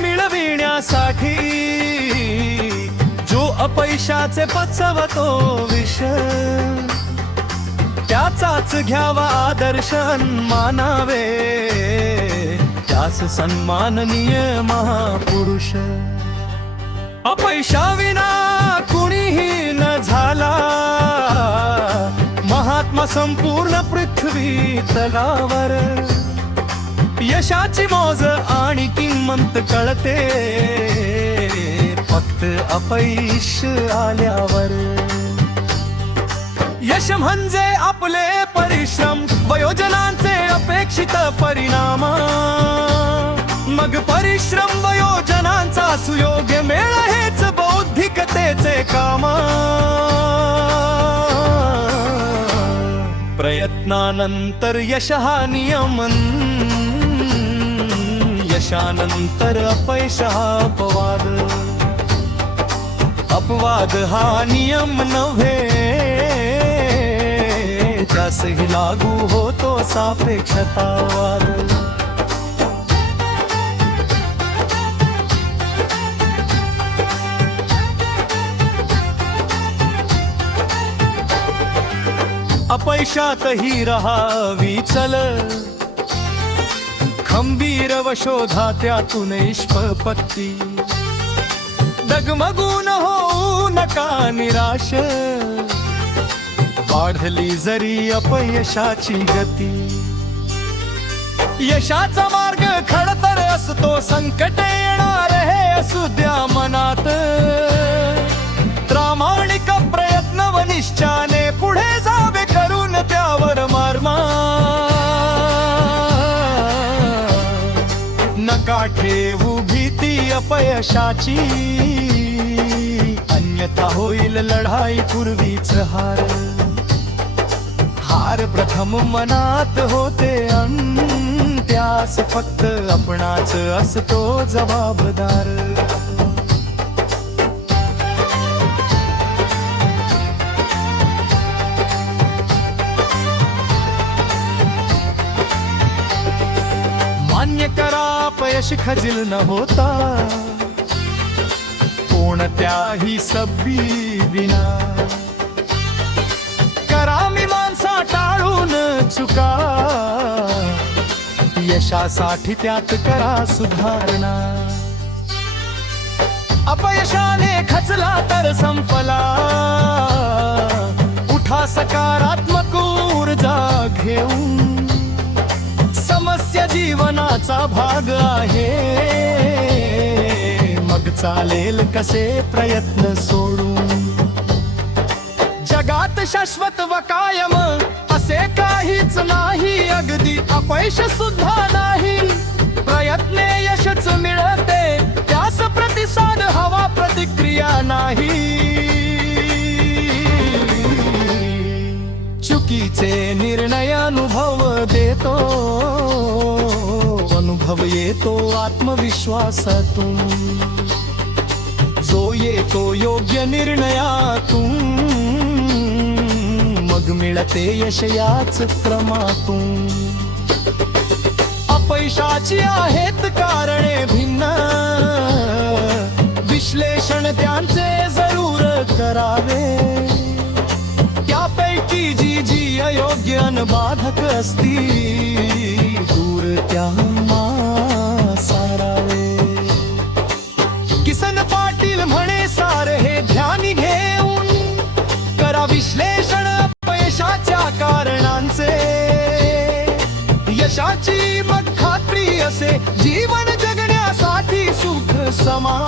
मिळविण्यासाठी जो अपयशाचे पचवतो विष, त्याचाच घ्यावा आदर्श मानावे, त्यास सन्माननीय महापुरुष. अपयशाविना कुणीही न झाला महात्मा संपूर्ण पृथ्वी तलावर. यशाची मोज आणि किंमत कळते फक्त अपयश आल्यावर. यश म्हणजे आपले परिश्रम वयोजनांचे अपेक्षित परिणाम, मग परिश्रम वयोजनांचा सुयोग्य मेळ हेच बौद्धिकतेचे काम. प्रयत्नानंतर यश हा नियम, यशानंतर अपयश हा अपवाद. अपवाद हा नियम नव्हे, त्यासही लागू होतो सापेक्षतावाद. अपयशातही रहावी चल, खंबीर व शोधा त्यातून निष्पत्ती. डगमगून होऊ नका निराश, वाढली जरी अपयशाची गती. यशाचा मार्ग खडतर असतो, संकट येणार हे असू द्या मनात. प्रामाणिक प्रयत्न व निश्चयाने पुढे जावे करून त्यावर मार्मा. नका ठेवू भीती अपयशाची, अन्यथा होईल लढाई पूर्वीच हार. हार प्रथम मनात होते अन त्यास फक्त आपणाच असतो जबाबदार. मान्य करा अपयश खजील न होता, कोणत्याही सबबी विना. करा मीमांसा टाळून चुका, यशासाठी त्यात करा सुधारणा. अपयशाने खचला तर संपला, उठा सकारात्मक ऊर्जा घेऊन. समस्या जीवनाचा भाग आहे, मग चालेल कसे प्रयत्न सोडून. जगात शाश्वत व कायम असे काहीच नाही, अगदी अपयश सुद्धा नाही. प्रयत्ने यशच मिळते, त्यास प्रतिसाद हवा प्रतिक्रिया नाही. चुकीचे निर्णय अनुभव देतो, अनुभव येतो आत्मविश्वासातून. जो येतो योग्य निर्णयातून, मग मिळते यश याच क्रमातून. अपयशाची आहेत कारणे भिन्न, विश्लेषण त्यांचे जरूर करावे. त्यापैकी जी जी अयोग्य अन बाधक असती, दूर त्या सारावे. किसन पाटील म्हणे सारे हे ध्यानी घेऊन, करा विश्लेषण अपयशाच्या कारणांचे. यशाची मग खात्री असे, जीवन जगण्यासाठी सुख समा.